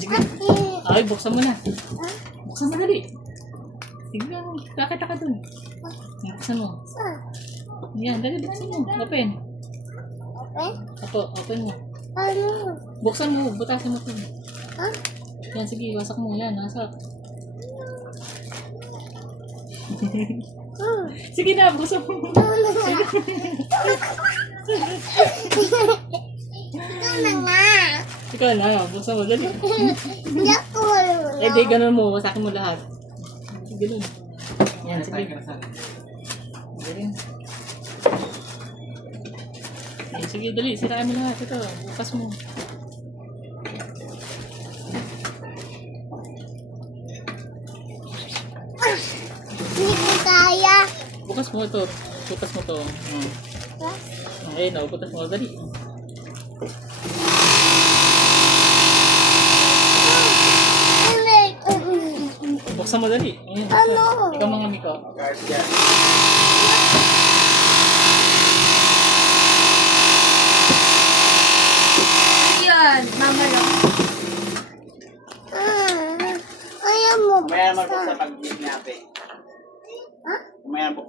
Sige. Ay, buksan mo na. Buksan mo dali. Sige, kakita ka dun. Buksan mo. Yan, dali, buksan mo. Open. Okay? Apo, open mo. Ano? Buksan mo, butasan mo ito. Ha? Yan, sige, wasak mo. Yan, wasak. Sige na, buksan mo. Ito na nga. Ikaw na, buksan mo, dali. Hindi ako marunong. Eh, di, ganun mo, wasakin mo lahat. Ganun. Yan, sige. Ganun. Yan, sige, dali, siraan mo lahat. Ito, bukas mo. Hindi ko kaya. Bukas mo ito. Bukas mo ito. Okay, na, bukas mo. Dali. Buksan mo dali. Ayan, buksan. Ano? Ikaw mga miko. Yun, mama lang. Ayaw mo Mamaya buksan. magbuksan pag-ibig natin. Ha? Mamaya magbuksan.